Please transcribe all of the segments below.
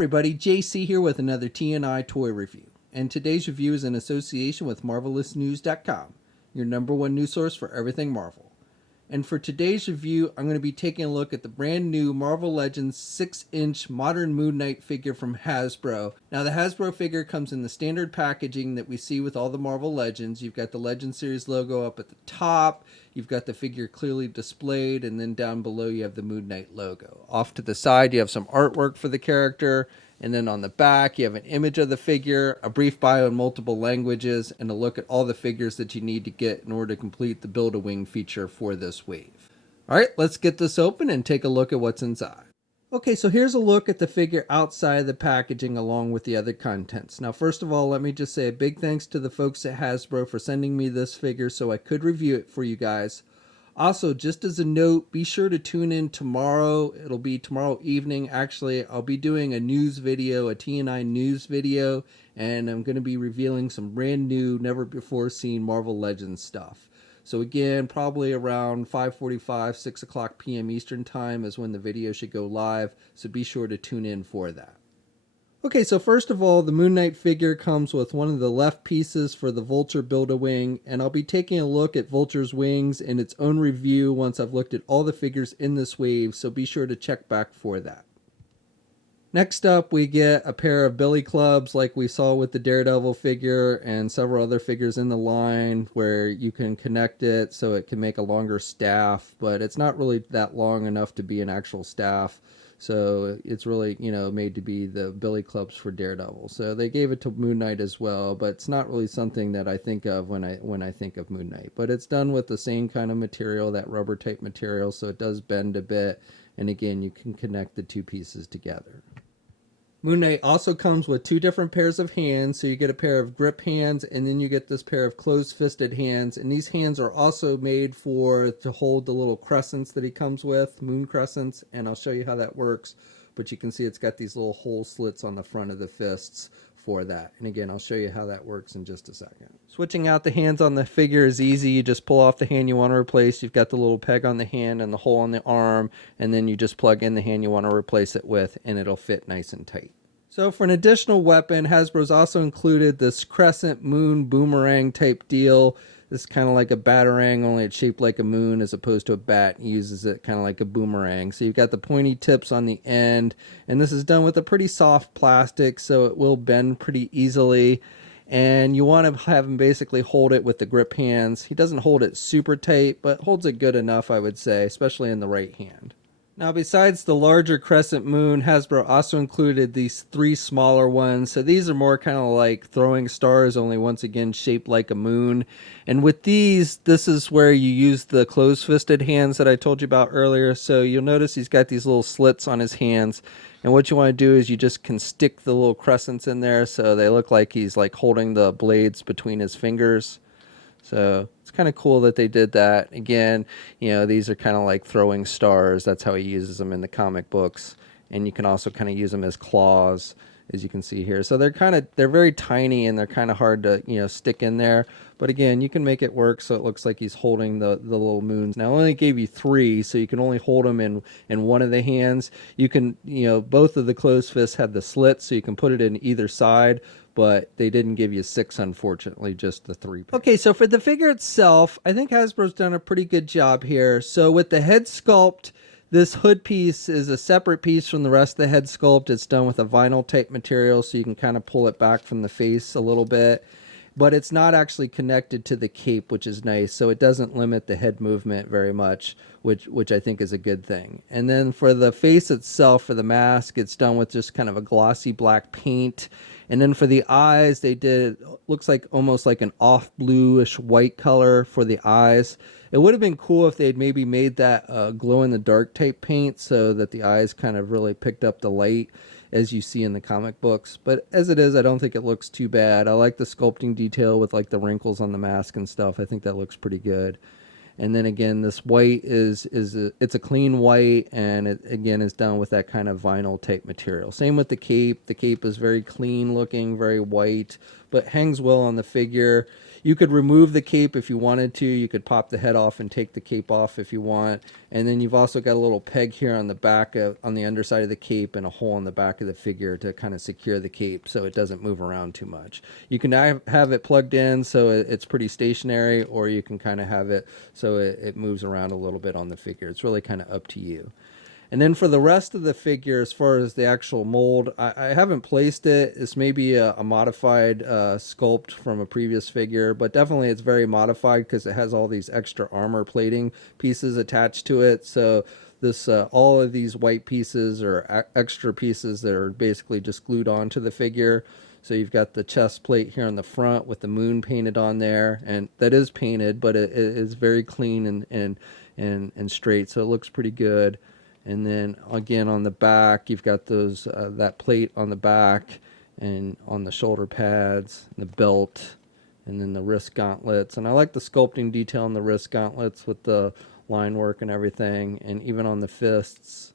everybody, JC here with another TNI toy review. And today's review is in association with MarvelousNews.com, your #1 news source for everything Marvel. And for today's review, I'm going to be taking a look at the brand new Marvel Legends 6-inch modern Moon Knight figure from Hasbro. Now the Hasbro figure comes in the standard packaging that we see with all the Marvel Legends. You've got the Legend Series logo up at the top, you've got the figure clearly displayed, and then down below you have the Moon Knight logo. Off to the side you have some artwork for the character, and then on the back you have an image of the figure, a brief bio in multiple languages, and a look at all the figures that you need to get in order to complete the Build-A-Wing feature for this wave. Alright, let's get this open and take a look at what's inside. Okay, so here's a look at the figure outside of the packaging along with the other contents. Now first of all, let me just say a big thanks to the folks at Hasbro for sending me this figure so I could review it for you guys. Also, just as a note, be sure to tune in tomorrow. It'll be tomorrow evening. Actually, I'll be doing a news video, a TNI news video, and I'm going to be revealing some brand new, never before seen Marvel Legends stuff. So again, probably around 5:45, 6 o'clock p.m. Eastern Time is when the video should go live, so be sure to tune in for that. Okay, so first of all, the Moon Knight figure comes with one of the left pieces for the Vulture Build-A-Wing, and I'll be taking a look at Vulture's wings in its own review once I've looked at all the figures in this wave, so be sure to check back for that. Next up, we get a pair of billy clubs like we saw with the Daredevil figure and several other figures in the line where you can connect it so it can make a longer staff, but it's not really that long enough to be an actual staff. So it's really, made to be the billy clubs for Daredevil. So they gave it to Moon Knight as well, but it's not really something that I think of when I think of Moon Knight. But it's done with the same kind of material, that rubber type material, so it does bend a bit. And again, you can connect the two pieces together. Moon Knight also comes with two different pairs of hands, so you get a pair of grip hands and then you get this pair of closed-fisted hands, and these hands are also made to hold the little crescents that he comes with, moon crescents, and I'll show you how that works, but you can see it's got these little hole slits on the front of the fists for that, and again I'll show you how that works in just a second. Switching out the hands on the figure is easy. You just pull off the hand you want to replace. You've got the little peg on the hand and the hole on the arm, and then you just plug in the hand you want to replace it with and it'll fit nice and tight. So for an additional weapon, Hasbro's also included this crescent moon boomerang type deal. This is kind of like a batarang, only it's shaped like a moon as opposed to a bat. He uses it kind of like a boomerang. So you've got the pointy tips on the end, and this is done with a pretty soft plastic, so it will bend pretty easily. And you want to have him basically hold it with the grip hands. He doesn't hold it super tight, but holds it good enough, I would say, especially in the right hand. Now, besides the larger crescent moon, Hasbro also included these 3 smaller ones. So these are more kind of like throwing stars, only once again shaped like a moon. And with these, this is where you use the closed-fisted hands that I told you about earlier. So you'll notice he's got these little slits on his hands. And what you want to do is you just can stick the little crescents in there so they look like he's like holding the blades between his fingers. So it's kind of cool that they did that. Again, these are kind of like throwing stars. That's how he uses them in the comic books. And you can also kind of use them as claws, as you can see here. So they're very tiny and they're kind of hard to, stick in there. But again, you can make it work so it looks like he's holding the little moons. Now, I only gave you 3, so you can only hold them in one of the hands. You can, both of the closed fists have the slits, so you can put it in either side. But they didn't give you 6, unfortunately, just the 3. Okay, so for the figure itself, I think Hasbro's done a pretty good job here. So with the head sculpt, this hood piece is a separate piece from the rest of the head sculpt. It's done with a vinyl type material, so you can kind of pull it back from the face a little bit. But it's not actually connected to the cape, which is nice, so it doesn't limit the head movement very much, which I think is a good thing. And then for the face itself, for the mask, it's done with just kind of a glossy black paint. And then for the eyes, they did, looks like almost like an off bluish white color for the eyes. It would have been cool if they'd maybe made that glow-in-the-dark type paint so that the eyes kind of really picked up the light as you see in the comic books. But as it is, I don't think it looks too bad. I like the sculpting detail with like the wrinkles on the mask and stuff. I think that looks pretty good. And then again, this white it's a clean white, and it again is done with that kind of vinyl type material. Same with the cape. The cape is very clean looking, very white, but hangs well on the figure. You could remove the cape if you wanted to. You could pop the head off and take the cape off if you want. And then you've also got a little peg here on the back on the underside of the cape, and a hole in the back of the figure to kind of secure the cape so it doesn't move around too much. You can have it plugged in so it's pretty stationary, or you can kind of have it so it moves around a little bit on the figure. It's really kind of up to you. And then for the rest of the figure, as far as the actual mold, I haven't placed it. It's maybe a modified sculpt from a previous figure, but definitely it's very modified because it has all these extra armor plating pieces attached to it. So this all of these white pieces are extra pieces that are basically just glued onto the figure. So you've got the chest plate here on the front with the moon painted on there, and that is painted, but it is very clean and straight, so it looks pretty good. And then again on the back, you've got those that plate on the back and on the shoulder pads, the belt, and then the wrist gauntlets. And I like the sculpting detail on the wrist gauntlets with the line work and everything, and even on the fists.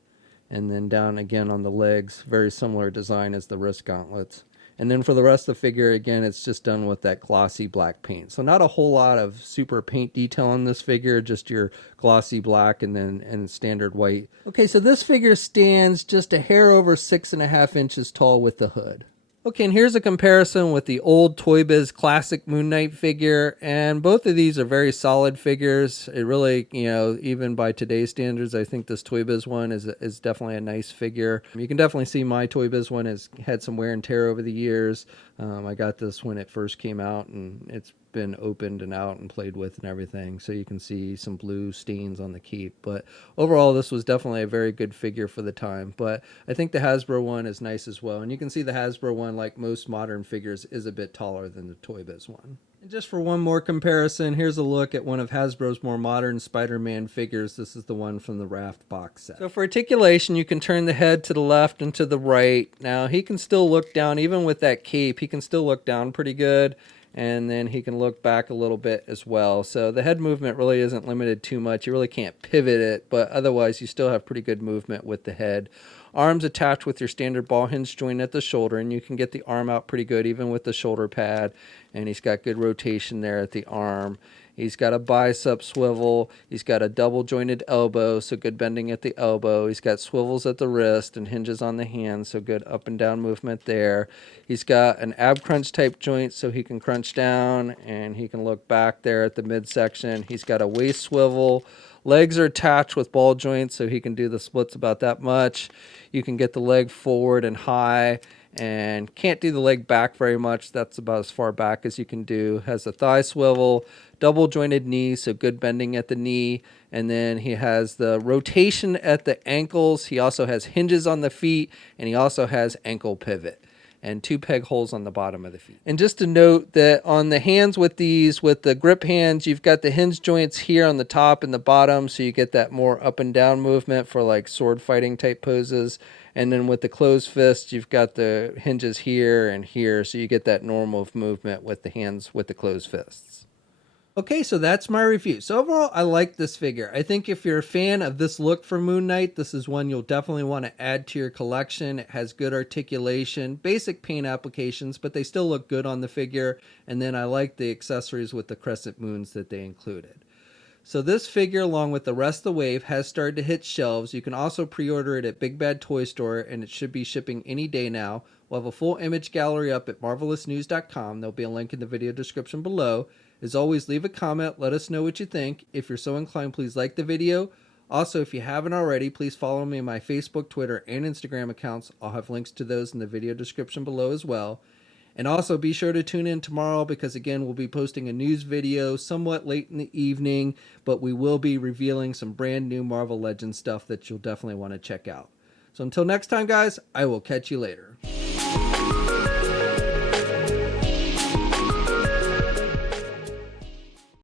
And then down again on the legs, very similar design as the wrist gauntlets. And then for the rest of the figure, again, it's just done with that glossy black paint. So not a whole lot of super paint detail on this figure, just your glossy black and standard white. Okay, so this figure stands just a hair over 6.5 inches tall with the hood. Okay, and here's a comparison with the old Toy Biz Classic Moon Knight figure, and both of these are very solid figures. It really, even by today's standards, I think this Toy Biz one is definitely a nice figure. You can definitely see my Toy Biz one has had some wear and tear over the years. I got this when it first came out, and it's been opened and out and played with and everything, so you can see some blue stains on the cape. But overall, this was definitely a very good figure for the time. But I think the Hasbro one is nice as well, and you can see the Hasbro one, like most modern figures, is a bit taller than the Toy Biz one. And just for one more comparison, here's a look at one of Hasbro's more modern Spider-Man figures. This is the one from the Raft box set. So for articulation, you can turn the head to the left and to the right. Now he can still look down, even with that cape, he can still look down pretty good. And then he can look back a little bit as well. So the head movement really isn't limited too much. You really can't pivot it, but otherwise you still have pretty good movement with the head. Arms attached with your standard ball hinge joint at the shoulder, and you can get the arm out pretty good even with the shoulder pad. And he's got good rotation there at the arm. He's got a bicep swivel. He's got a double jointed elbow, so good bending at the elbow. He's got swivels at the wrist and hinges on the hand, so good up and down movement there. He's got an ab crunch type joint, so he can crunch down and he can look back there at the midsection. He's got a waist swivel. Legs are attached with ball joints, so he can do the splits about that much. You can get the leg forward and high, and can't do the leg back very much. That's about as far back as you can do. Has a thigh swivel, double jointed knee, so good bending at the knee. And then he has the rotation at the ankles. He also has hinges on the feet, and he also has ankle pivot and 2 peg holes on the bottom of the feet. And just to note that on the hands with these, with the grip hands, you've got the hinge joints here on the top and the bottom, so you get that more up and down movement for like sword fighting type poses. And then with the closed fist, you've got the hinges here and here, so you get that normal movement with the hands with the closed fists. Okay, so that's my review. So overall, I like this figure. I think if you're a fan of this look for Moon Knight, this is one you'll definitely want to add to your collection. It has good articulation, basic paint applications, but they still look good on the figure. And then I like the accessories with the crescent moons that they included. So this figure, along with the rest of the wave, has started to hit shelves. You can also pre-order it at Big Bad Toy Store, and it should be shipping any day now. We'll have a full image gallery up at marvelousnews.com. There'll be a link in the video description below. As always, leave a comment. Let us know what you think. If you're so inclined, please like the video. Also, if you haven't already, please follow me on my Facebook, Twitter, and Instagram accounts. I'll have links to those in the video description below as well. And also be sure to tune in tomorrow because, again, we'll be posting a news video somewhat late in the evening, but we will be revealing some brand new Marvel Legends stuff that you'll definitely want to check out. So until next time, guys, I will catch you later.